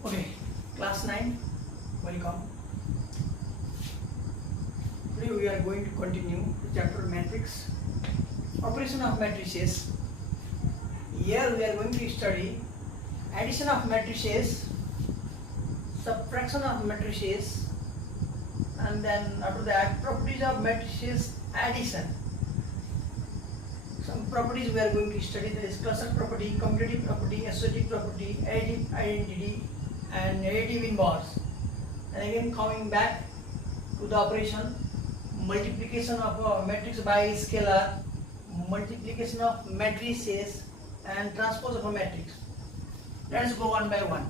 Okay, class 9, welcome. Today we are going to continue the chapter matrix, operation of matrices. Here we are going to study addition of matrices, subtraction of matrices, and then after that properties of matrices addition. Some properties we are going to study, that is cluster property, commutative property, associative property, additive identity, and additive inverse. And again coming back to the operation, multiplication of a matrix by scalar, multiplication of matrices, and transpose of a matrix. Let's go one by one.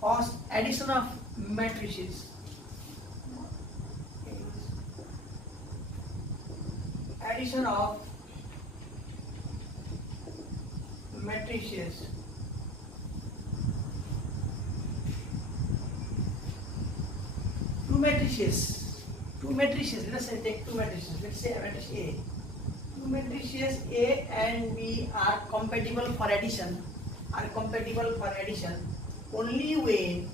First, addition of matrices. Addition of matrices. Two matrices, let's say take two matrices, let's say matrix A. Two matrices A and B are compatible for addition, only when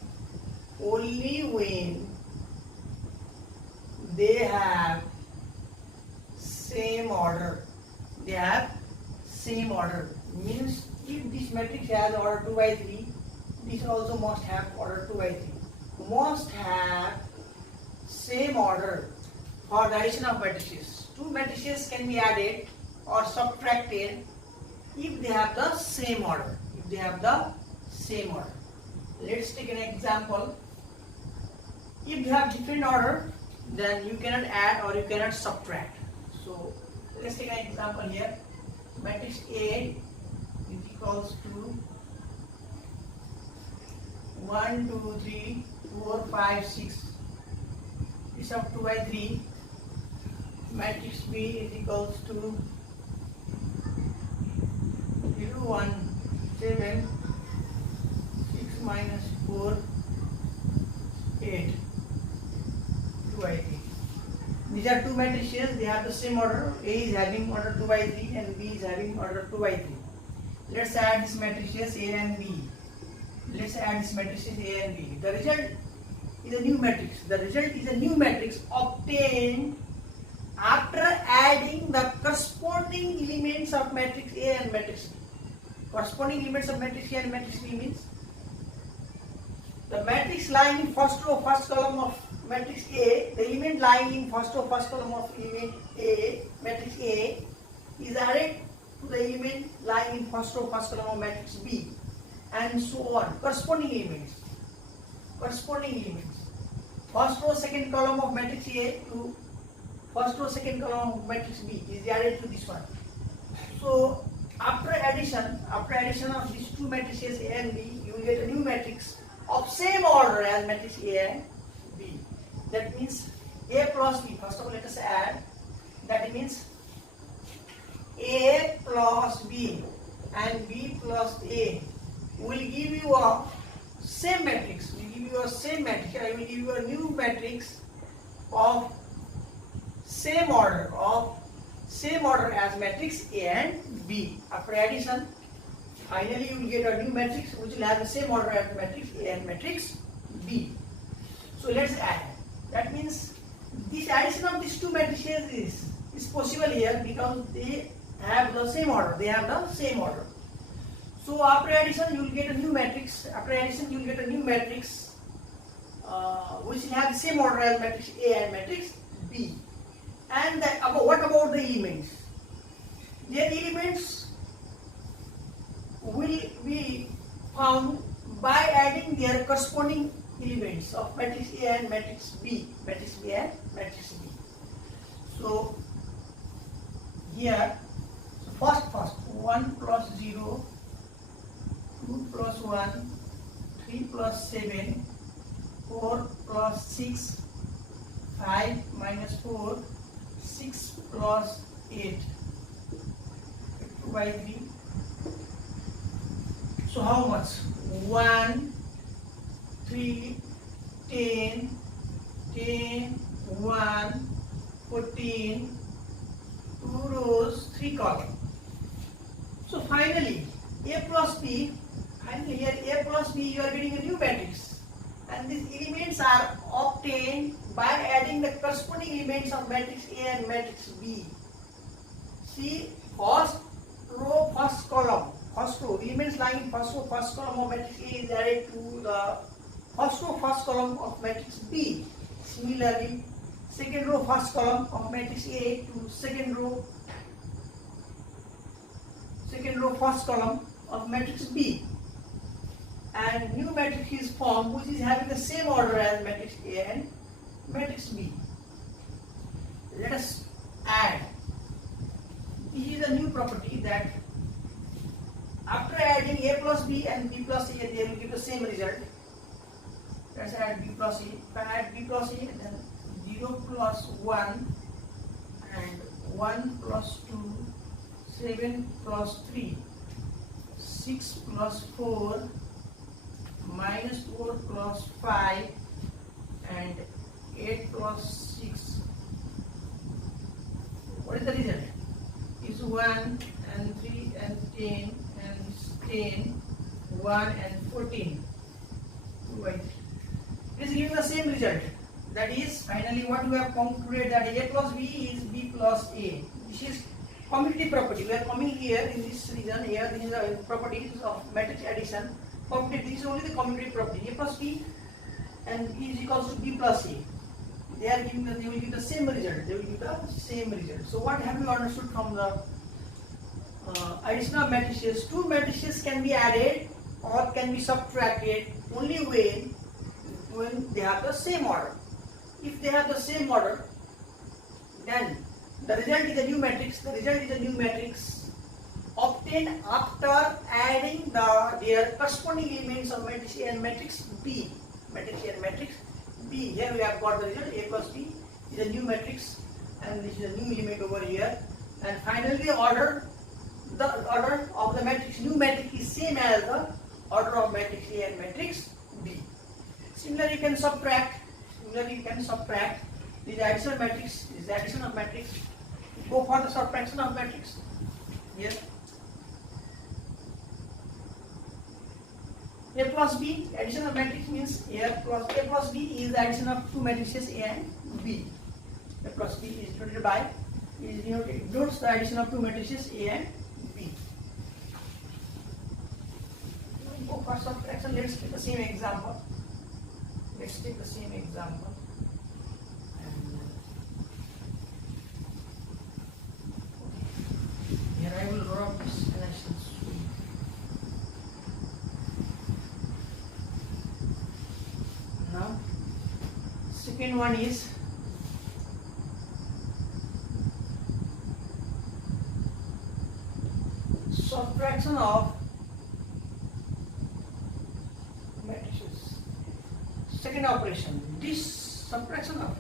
they have same order. Means if this matrix has order 2 by 3, this also must have order 2 by 3. Must have same order for the addition of matrices. Two matrices can be added or subtracted if they have the same order. Let's take an example. If they have different order, then you cannot add or you cannot subtract. So let's take an example here. Matrix A is equals to 1, 2, 3, 4, 5, 6. This of 2 by 3. Matrix B is equals to 0, 1, 7, 6 minus 4, 8, 2 by 3. These are two matrices, they have the same order. A is having order 2 by 3 and B is having order 2 by 3. Let's add these matrices A and B. The result is a new matrix. Obtained after adding the corresponding elements of matrix A and matrix B. Corresponding elements of matrix A and matrix B means the matrix lying in first row, first column of matrix A, the element lying in first row, first column of element A, matrix A, is added to the element lying in first row, first column of matrix B, and so on. Corresponding elements. First row, second column of matrix A to first row, second column of matrix B is added to this one. So after addition of these two matrices A and B, you will get a new matrix of same order as matrix A and B. That means A plus B. First of all, let us add. That means A plus B and B plus A will give you a same matrix. I will give you a new matrix of same order as matrix A and B. After addition, finally you will get a new matrix which will have the same order as matrix A and matrix B. So let's add. That means this addition of these two matrices is possible here because they have the same order. So after addition you will get a new matrix. Which will have the same order as matrix A and matrix B. And what about the elements? Their elements will be found by adding their corresponding elements of matrix A and matrix B. So here, first 1 plus 0, 2 plus 1, 3 plus 7, 4 plus 6, 5 minus 4, 6 plus 8, 2 by 3. So how much? 1, 3, 10, 1, 14, 2 rows, 3 columns. So finally, A plus B, finally here A plus B, you are getting a new matrix. and these elements are obtained by adding the corresponding elements of matrix A and matrix B. See, first row, first column, first row, elements lying in first row, first column of matrix A is added to the first row, first column of matrix B. Similarly, second row, first column of matrix A to second row, first column of matrix B. And new matrix is formed which is having the same order as matrix A and matrix B. Let us add. This is a new property that after adding A plus B and B plus A, they will give the same result. Let's add B plus A. If I add B plus A, then 0 plus 1 and 1 plus 2, 7 plus 3, 6 plus 4, minus 4 plus 5 and 8 plus 6. What is the result? Is 1 and 3 and 10 and 10, 1 and 14. 2 by 3. It is giving the same result. That is, finally what we have concluded that A plus B is B plus A. This is commutative property. We are coming here in this region here. This is the properties of matrix addition. This is only the commutative property. A plus B and B is equals to B plus A. They will give the same result. So what have you understood from the addition of matrices? Two matrices can be added or can be subtracted only when they have the same order. If they have the same order, then the result is a new matrix. Obtained after adding their corresponding elements of matrix A and matrix B. Here we have got the result. A plus B is a new matrix, and this is a new element over here. And finally, the order of the matrix, new matrix, is same as the order of matrix A and matrix B. Similarly, you can subtract. This addition of matrix. Go for the subtraction of matrix. Here. A plus B, addition of matrix means A plus B is the addition of two matrices A and B. A plus B is denoted by, denotes the addition of two matrices A and B. Go for subtraction. Let's take the same example. Here I will draw this connection. Now, second one is subtraction of matrices. Second operation. This subtraction of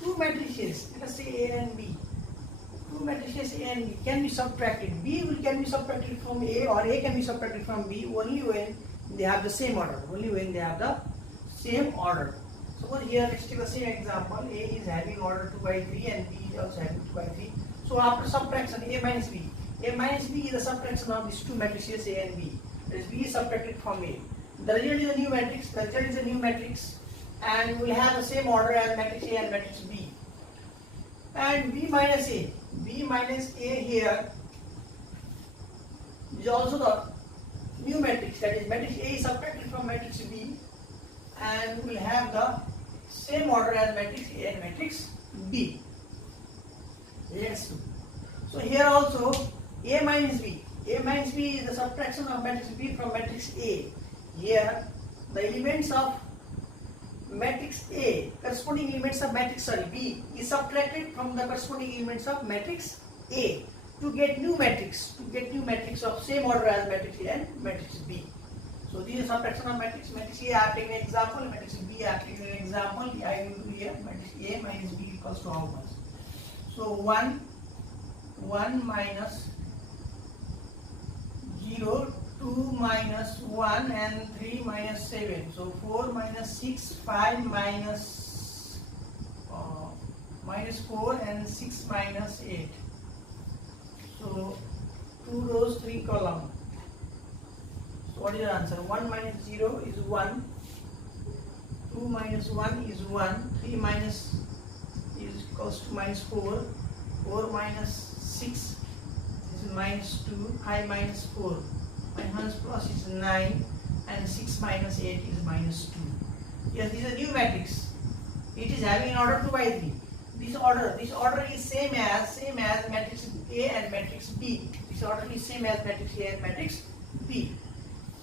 two matrices, let us say A and B. Two matrices A and B can be subtracted. Can be subtracted from A, or A can be subtracted from B only when they have the same order. Suppose here let's take the same example. A is having order 2 by 3 and B is also having 2 by 3. So after subtraction, A minus B is the subtraction of these two matrices A and B. That is, B is subtracted from A. The result is a new matrix. And will have the same order as matrix A and matrix B. And B minus A here is also the new matrix. That is, matrix A is subtracted from matrix B and will have the same order as matrix A and matrix B. Yes. So here also A minus B is the subtraction of matrix B from matrix A. Here the elements of matrix A, corresponding elements of matrix B is subtracted from the corresponding elements of matrix A to get new matrix of same order as matrix A and matrix B. So this is subtraction of matrix. Matrix A I have taken an example, matrix B I have taken an example. I will do here matrix A minus B equals to how much? So 1 minus 0, 2 minus 1 and 3 minus 7. So 4 minus 6, 5 minus 4 and 6 minus 8. So 2 rows, 3 columns. So what is the answer? 1 minus 0 is 1. 2 minus 1 is 1, 3 minus is equals to minus 4, 4 minus 6 is minus 2, 5 minus 4, minus plus is 9, and 6 minus 8 is minus 2. Yes, this is a new matrix. It is having an order 2 by 3. This order is same as matrix A and matrix B. This order is same as matrix A and matrix B.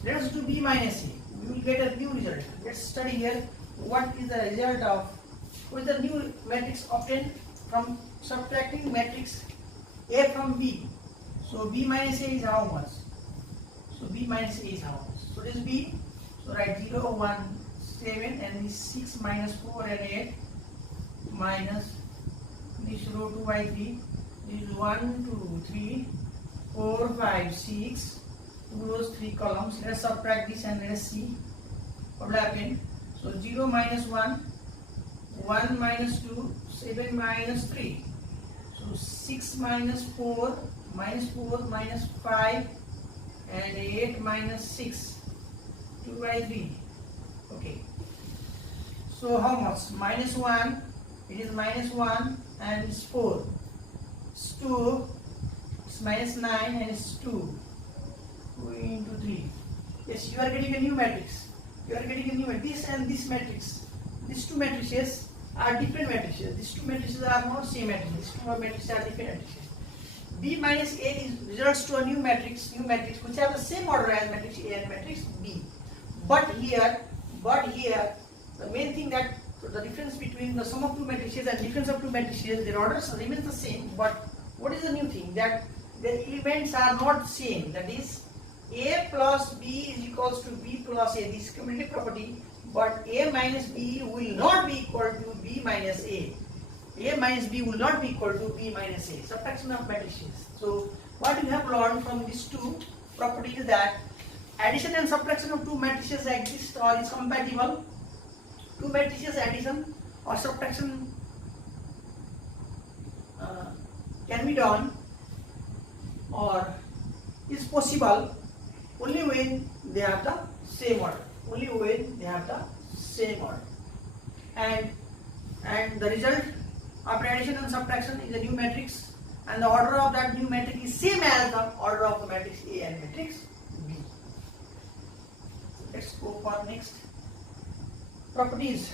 Let us do B minus A. We will get a new result. Let's study here what is the result of the new matrix obtained from subtracting matrix A from B. So B minus A is how much? So B minus A is how much? So this is B. So write 0, 1, 7, and this 6 minus 4 and 8 minus this row 2 by 3. This is 1, 2, 3, 4, 5, 6. 2 rows, 3 columns. Let us subtract this and let us see what will happen. So 0 minus 1, 1 minus 2, 7 minus 3. So 6 minus 4, minus 5, and 8 minus 6, 2 by 3. Okay. So how much? Minus 1, it is minus 1 and it's 4. It's 2, it's minus 9 and it's 2. 2 into 3. Yes, you are getting a new matrix. You are getting a new matrix. This and this matrix. These two matrices are different matrices. These two matrices are not same matrices. These two matrices are different matrices. B minus A is results to a new matrix which have the same order as matrix A and matrix B. But here, the main thing that the difference between the sum of two matrices and difference of two matrices, their orders remain the same. But what is the new thing? That the elements are not same. That is, A plus B is equals to B plus A. This is commutative property. But A minus B will not be equal to B minus A. A minus B will not be equal to B minus A. Subtraction of matrices. So what you have learned from these two properties is that addition and subtraction of two matrices exist or is compatible. Two matrices addition or subtraction can be done or is possible only when they have the same order. Only when they have the same order. And the result after addition and subtraction is a new matrix, and the order of that new matrix is same as the order of the matrix A and matrix B. Let's go for next properties.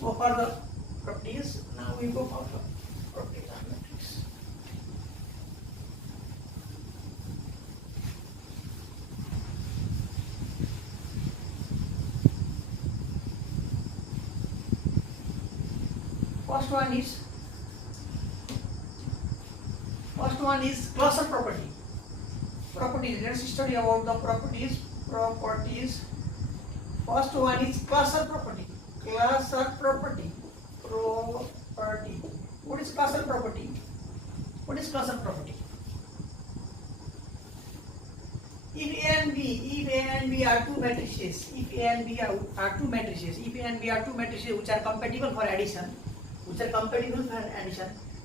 Go for the properties. Now we go for the properties of matrix. First one is cluster property. Properties. Let's study about the properties. First one is cluster property. Cluster property. What is cluster property? What is cluster property? If A and B are two matrices, which are compatible for addition,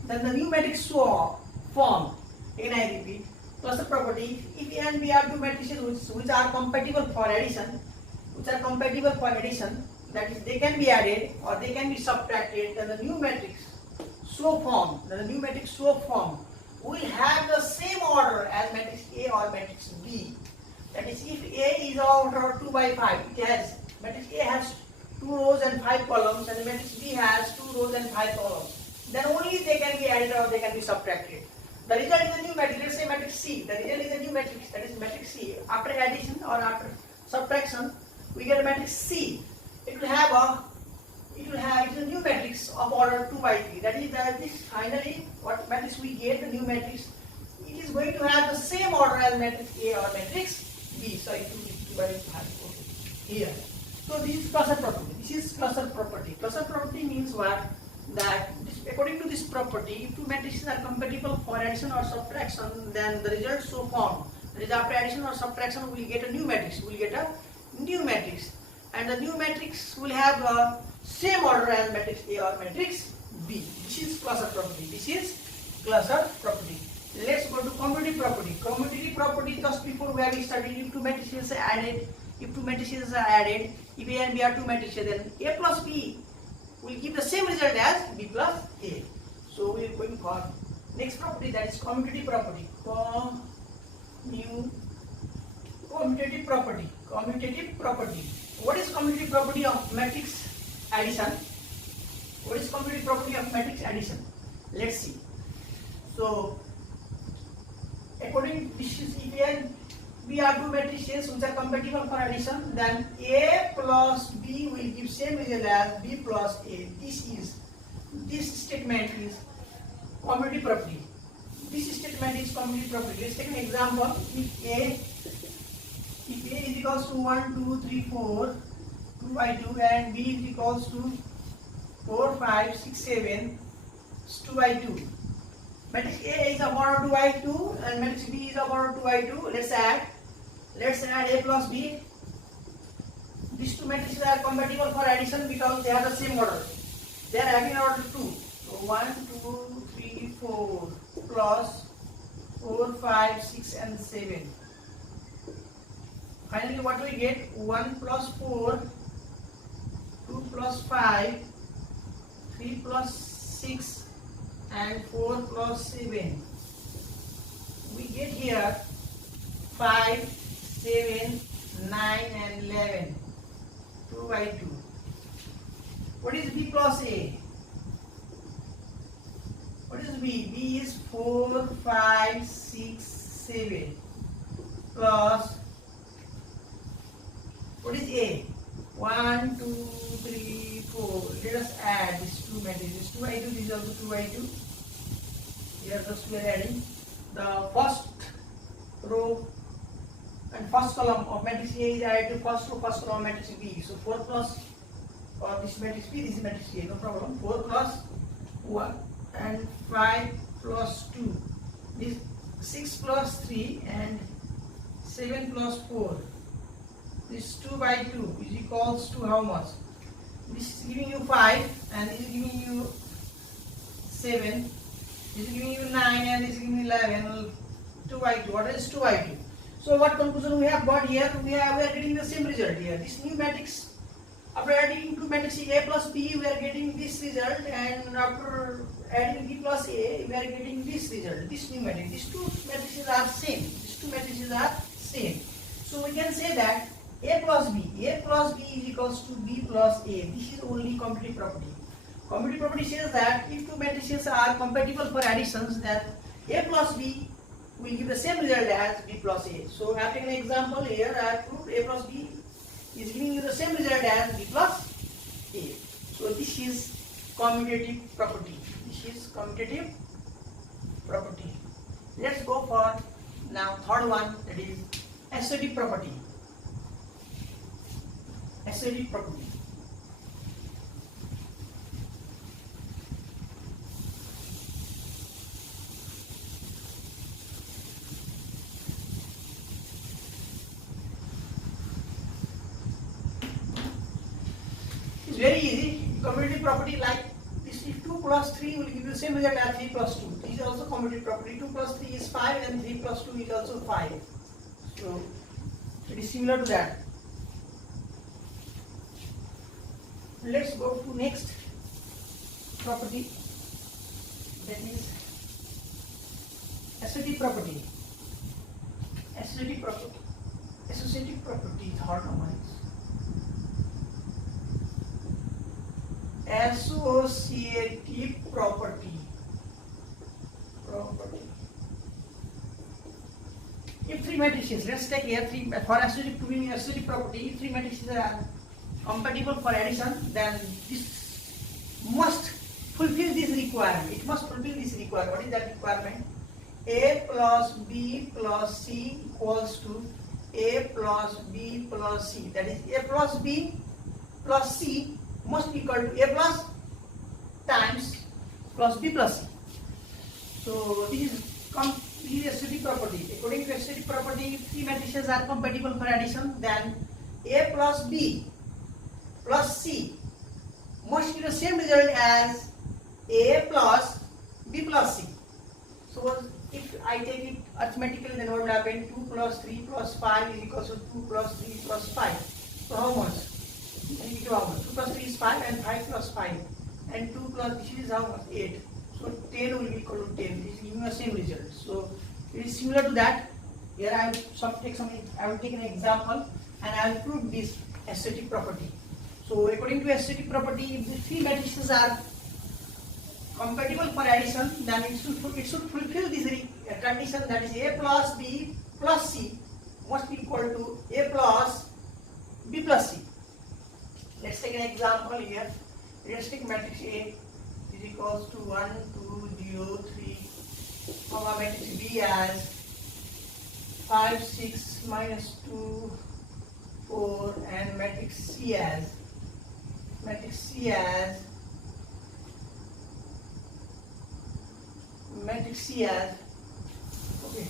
then the new matrix formed. Again I repeat, cluster property. If A and B are two matrices which are compatible for addition, that is, they can be added or they can be subtracted, then the new matrix so formed will have the same order as matrix A or matrix B. That is, if A is of order 2 by 5, matrix A has 2 rows and 5 columns, and matrix B has 2 rows and 5 columns. Then only they can be added or they can be subtracted. The result is a new matrix. Let's say matrix C. The result is a new matrix. That is matrix C. After addition or after subtraction, we get a matrix C. It will have a new matrix of order 2 by 3. That is this finally what matrix we get, the new matrix. It is going to have the same order as matrix A or matrix B. So it will be 2 by 5. Okay. Here. So this is cluster property. Cluster property means what? That according to this property, if two matrices are compatible for addition or subtraction, then the result so formed. That is, after addition or subtraction, we will get a new matrix. And the new matrix will have the same order as matrix A or matrix B. This is cluster property. Let's go to commutative property. Commutative property, just before we have studied, if two matrices added, if two matrices are added, if A and B are two matrices, then A plus B will give the same result as B plus A. So we are going for next property, that is commutative property. Commutative property. Commutative property. What is commutative property of matrix addition? What is commutative property of matrix addition? Let's see. So according to this, if A and B are two matrices which are compatible for addition, then A plus B will give same result as B plus A. This statement is commutative property. This statement is commutative property. Let's take an example. If A is equals to 1, 2, 3, 4, 2 by 2, and B is equals to 4, 5, 6, 7, it's 2 by 2. Matrix A is of order 2 by 2 and matrix B is of order 2 by 2. Let's add A plus B. These two matrices are compatible for addition because they are the same order. They are having order 2. So 1, 2, 3, 4 plus 4, 5, 6 and 7. Finally what we get? 1 plus 4, 2 plus 5, 3 plus 6 and 4 plus 7. We get here 5, 7, 9 and 11. 2 by 2. What is B plus A? What is B? B is 4, 5, 6, 7 plus, what is A? 1, 2, 3, 4. Let us add these two matrices. 2 by 2, this is also 2 by 2. Here just we are adding the first row and first column of matrix A is added to first row, first column of matrix B. So 4 plus, or this matrix B, this is matrix A, no problem. 4 plus 1 and 5 plus 2. This 6 plus 3 and 7 plus 4. This 2 by 2 is equals to how much? This is giving you 5 and this is giving you 7. This is giving you 9 and this is giving you 11. 2 by 2. What is 2 by 2? So what conclusion we have got here? We are getting the same result here. This new matrix, after adding two matrices A plus B, we are getting this result, and after adding B plus A, we are getting this result. This new matrix. These two matrices are same. These two matrices are same. So we can say that A plus B is equals to B plus A. This is only commutative property. Commutative property says that if two matrices are compatible for additions, that A plus B will give the same result as B plus A. So I have taken an example here. I have proved A plus B is giving you the same result as B plus A. So this is commutative property. This is commutative property. Let's go for now third one, that is associative property. Associative property. It's very easy. Commutative property like this, if 2 plus 3 will give you the same result as 3 plus 2. This is also commutative property. 2 plus 3 is 5 and 3 plus 2 is also 5. So it is similar to that. Let's go to next property, that is associative property. Associative property. Associative property, third one is associative property. If three matrices, let's take here three for associative to be associative property. If three matrices are compatible for addition, then this must fulfill this requirement. It must fulfill this requirement. What is that requirement? A plus B plus C equals to A plus B plus C. That is, A plus B plus C must be equal to A plus times plus B plus C. So this is associative property. According to associative property, if three matrices are compatible for addition, then A plus B plus C must give the same result as A plus B plus C. So if I take it arithmetically, then what will happen? 2 plus 3 plus 5 is equals to 2 plus 3 plus 5. So how much? 2 plus 3 is 5 and 5 plus 5. And 2 plus this is how much? 8. So 10 will be equal to 10. This is giving the same result. So it is similar to that. Here I will take an example and I will prove this aesthetic property. So according to aesthetic property, if the three matrices are compatible for addition, then it should fulfill this condition, that is A plus B plus C must be equal to A plus B plus C. Let's take an example here. Let's take matrix A is equals to 1, 2, 0, 3, comma matrix B as 5, 6, minus 2, 4, and matrix C as okay,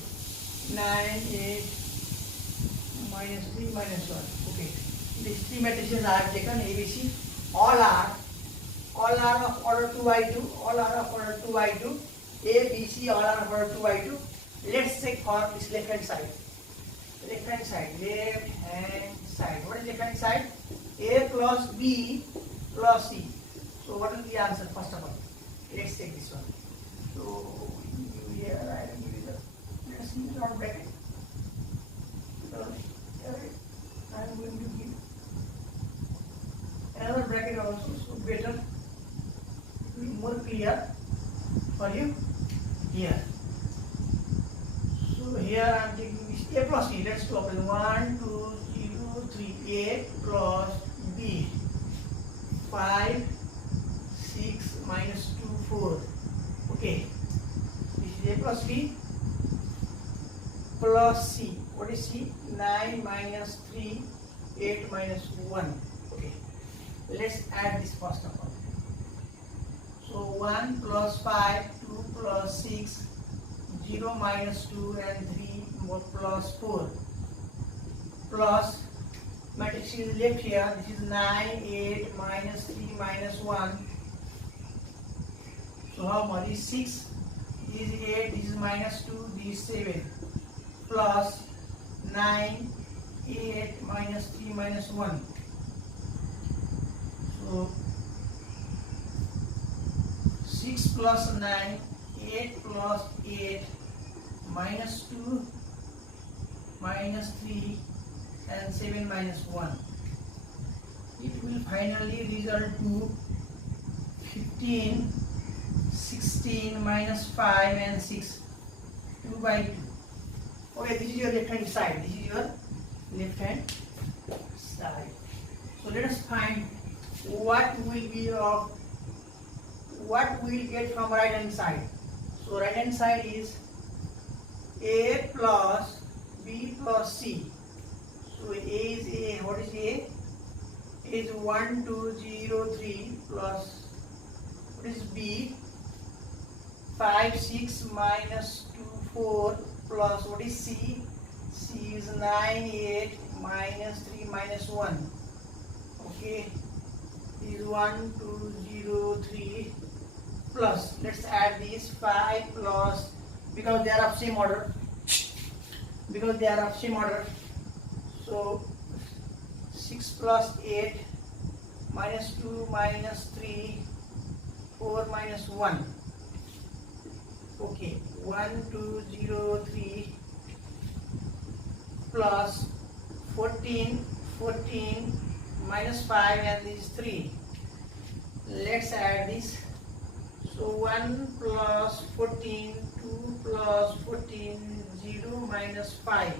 9, 8, minus 3, minus 1. Okay, these three matrices are taken ABC. All are of order 2 by 2. All are of order 2 by 2. A, B, C, all are of order 2 by 2. Let's check for this left hand side. Left hand side. What is left hand side? A plus B plus C. So what is the answer first of all? Let's take this one. So here I will give you the, let's use our bracket. So here I am going to give another bracket also, so better, it will be more clear for you here. So here I am taking this A plus C. Let's swap it. 1, 2, 0, 3. A plus B. 5, 6, minus 2, 4. Okay. This is A plus B plus C. What is C? 9 minus 3, 8 minus 1. Okay. Let's add this first of all. So 1 plus 5, 2 plus 6, 0 minus 2 and 3 more plus 4 plus matrix is left here. This is 9, 8, minus 3, minus 1. So how much is 6? This is 8, this is minus 2, this is 7 plus 9, 8, minus 3, minus 1. So 6 plus 9, 8 plus 8, minus 2, minus 3 and 7 minus 1. It will finally result to 15, 16, minus 5 and 6, 2 by 2. Okay, this is your left hand side. This is your left hand side. So let us find what we'll get from right hand side. So right hand side is A plus B plus C. So A is A. What is A? A is 1, 2, 0, 3 plus what is B? 5, 6 minus 2, 4 plus what is C? C is 9, 8 minus 3 minus 1. Okay. Is 1, 2, 0, 3 plus, let's add these 5 plus, because they are of same order, so 6 plus 8 minus 2 minus 3 4 minus 1. Okay, 1, 2, 0, 3 plus 14 minus 5 and this is 3. Let's add this. So 1 plus 14, 2 plus 14, 0 minus 5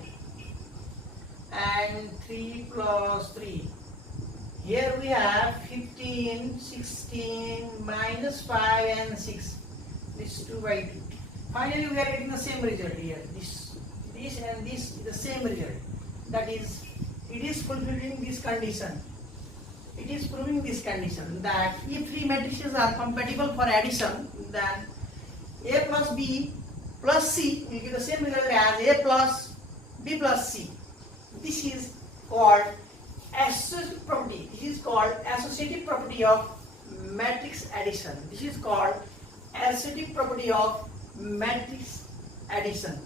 and 3 plus 3. Here we have 15, 16, minus 5 and 6. This is 2 by 2. Finally we are getting the same result here. This and this is the same result. That is, it is fulfilling this condition. It is proving this condition that if three matrices are compatible for addition, then A plus B plus C will give the same result as A plus B plus C. This is called associative property. This is called associative property of matrix addition. This is called associative property of matrix addition.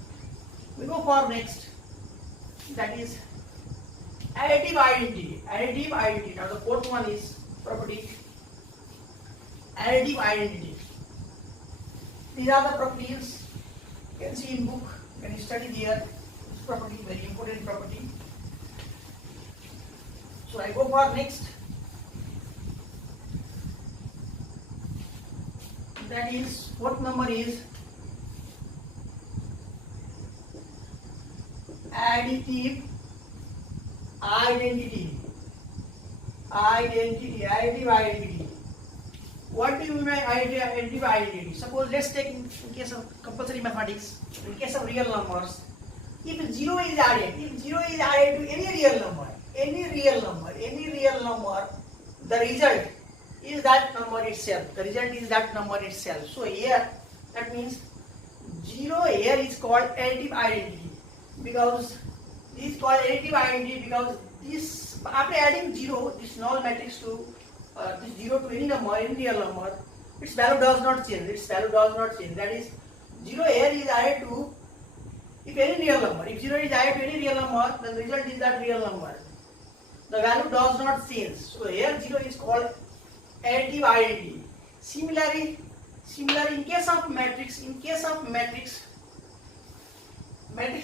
We go for next, that is additive identity. Additive identity. Now the fourth one is property additive identity. These are the properties you can see in book. When you study there, this property very important property. So I go for next. That is, fourth number is additive identity. Additive identity. What do you mean by additive identity? Suppose let's take in case of compulsory mathematics, in case of real numbers, if 0 is added to any real number, the result is that number itself. So here, that means 0 here is called additive identity, because this is called additive identity because this, after adding 0, this null matrix to this 0 to any number, any real number, its value does not change. That is, 0 here is added to if any real number. If 0 is added to any real number, then the result is that real number. The value does not change. So here 0 is called additive identity. Similarly, in case of matrix, matrix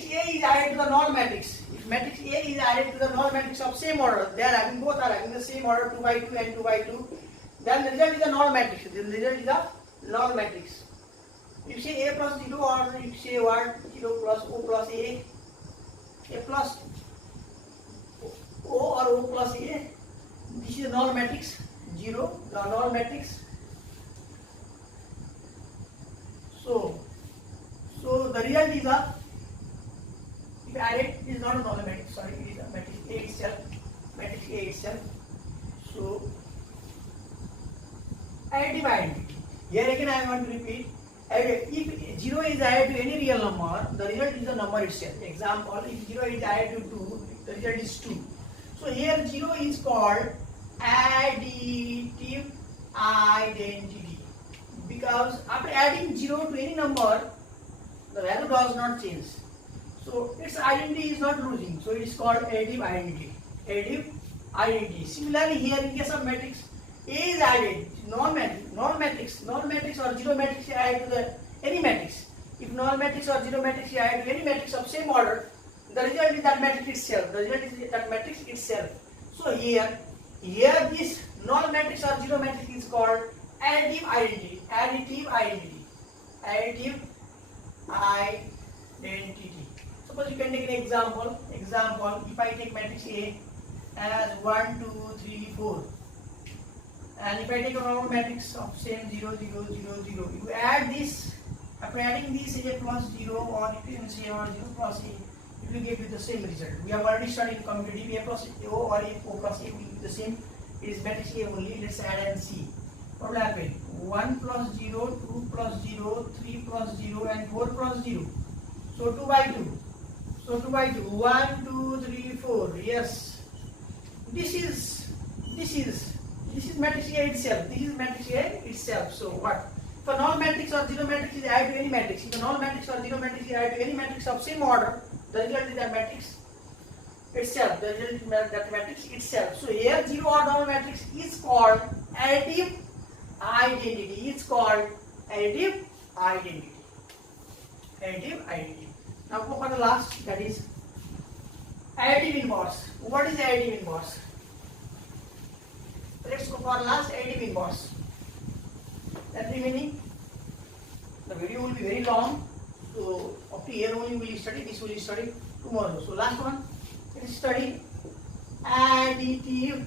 A is added to the null matrix. If matrix A is added to the null matrix of same order, they are having, both are having the same order, 2 by 2 and 2 by 2, then the result is a null matrix. If you say A plus 0, or if you say what, 0 plus O plus A plus O or O plus A, this is a null matrix, 0, the null matrix. So the result is a, if added, is not a null matrix, sorry, it is a matrix A itself. So additive identity. Here again I want to repeat, if 0 is added to any real number, the result is the number itself. Example, if 0 is added to 2, the result is 2. So here 0 is called additive identity, because after adding 0 to any number, the value does not change. So its identity is not losing. So it is called additive identity. Similarly, here in case of matrix, A is added, null matrix or 0 matrix is added to any matrix. If null matrix or 0 matrix is added to any matrix of same order, the result is that matrix itself. So here this null matrix or 0 matrix is called additive identity. Suppose you can take an example. If I take matrix A as 1, 2, 3, 4, and if I take a normal matrix of same 0, 0, 0, 0, you add this. After adding this A plus 0, or you can say or 0 plus A, it will give you the same result. We have already studied in competitive, A plus O or O plus A will be the same. It is matrix A only. Let's add and see. What will happen? 1 plus 0, 2 plus 0, 3 plus 0, and 4 plus 0. So 2 by 2. 1, 2, 3, 4. Yes. This is matrix A itself. So what? If a null matrix or 0 matrix is added to any matrix, of same order, the result is that matrix itself. So here 0 or null matrix is called additive identity. Now go for the last, that is additive inverse. What is additive inverse? Let's go for last, additive inverse. That remaining, the video will be very long. So up to here only we will study. This we will study tomorrow. So last one, let us study additive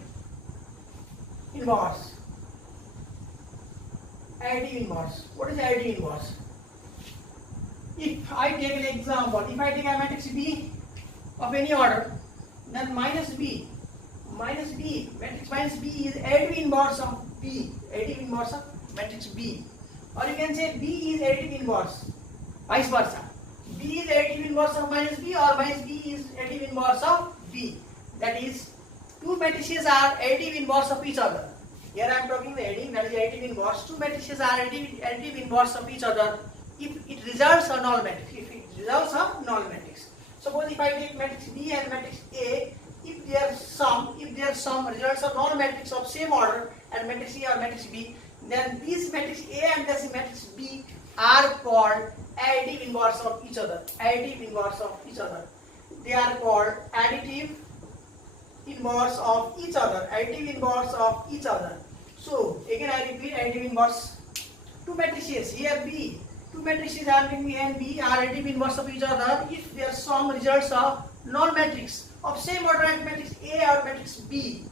inverse. What is additive inverse? If I take an example, if I take a matrix B of any order, then minus B, matrix minus B is additive inverse of B, matrix B. Or you can say B is additive inverse, vice versa. B is additive inverse of minus B, or minus B is additive inverse of B. That is, two matrices are additive inverse of each other. Here I am talking the heading, that is additive inverse. Two matrices are additive inverse of each other if it results a null matrix. Results of null matrix. Suppose if I take matrix B and matrix A, if their sum results of null matrix of same order as matrix A or matrix B, then these matrix A and this matrix B are called additive inverse of each other. Additive inverse of each other. They are called additive inverse of each other. Additive inverse of each other. So again I repeat, additive inverse. Two matrices here B. Two matrices A and B are additive inverse of each other if their sum results of null matrix of same order as matrix A or matrix B.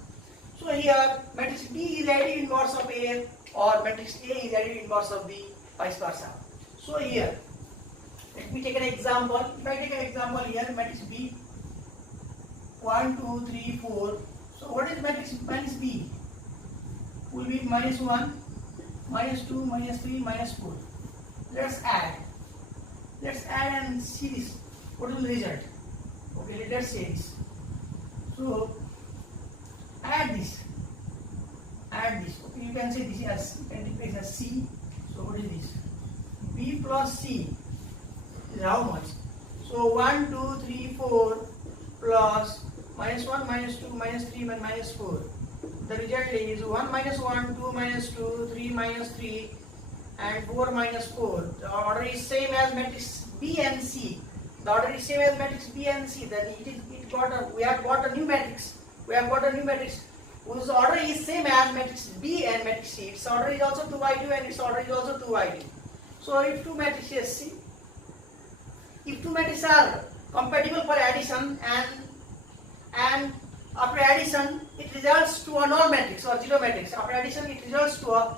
So here matrix B is additive inverse of A or matrix A is additive inverse of B, vice versa. So here let me take an example. If I take an example here, matrix B 1, 2, 3, 4. So what is matrix B? Will be minus 1, minus 2, minus 3, minus 4. Let's add and see this. What is the result? Okay, let's say this. So add this. Okay, you can say this as, you can replace as C. So what is this? B plus C is how much? So 1, 2, 3, 4 plus minus 1, minus 2, minus 3, and minus 4. The result is 1 minus 1, 2 minus 2, 3 minus 3, and 4 minus 4. The order is same as matrix B and C. The order is same as matrix B and C. Then we have got a new matrix. Whose order is same as matrix B and matrix C. Its order is also 2 by 2 and its order is also 2 by 2. So if two matrices are compatible for addition and after addition it results to a null matrix or zero matrix. After addition it results to a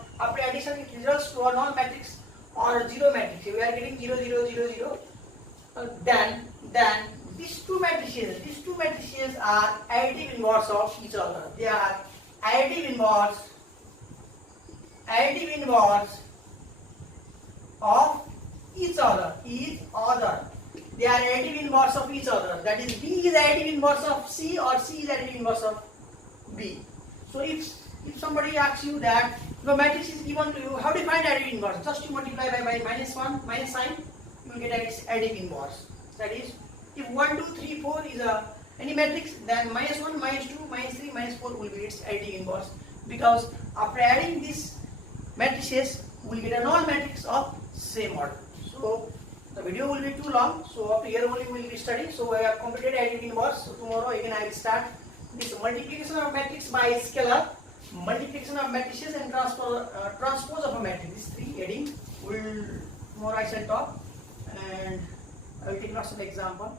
null matrix or a zero matrix. We are getting 0, 0, 0, 0. Then these two matrices are additive inverse of each other. They are additive inverse of each other. They are additive inverse of each other. That is, B is additive inverse of C or C is additive inverse of B. So if somebody asks you that the matrix is given to you, how do you find additive inverse? Just you multiply by minus 1, minus sign, you will get additive inverse. That is, if 1, 2, 3, 4 is any matrix, then minus 1, minus 2, minus 3, minus 4 will be its additive inverse. Because after adding these matrices, we will get a null matrix of same order. So the video will be too long, so up here only we will be studying. So I have completed additive inverse. So tomorrow again I will start this multiplication of matrix by scalar, multiplication of matrices and transpose of a matrix. These three heading will tomorrow I shall talk, and I will take lots of example.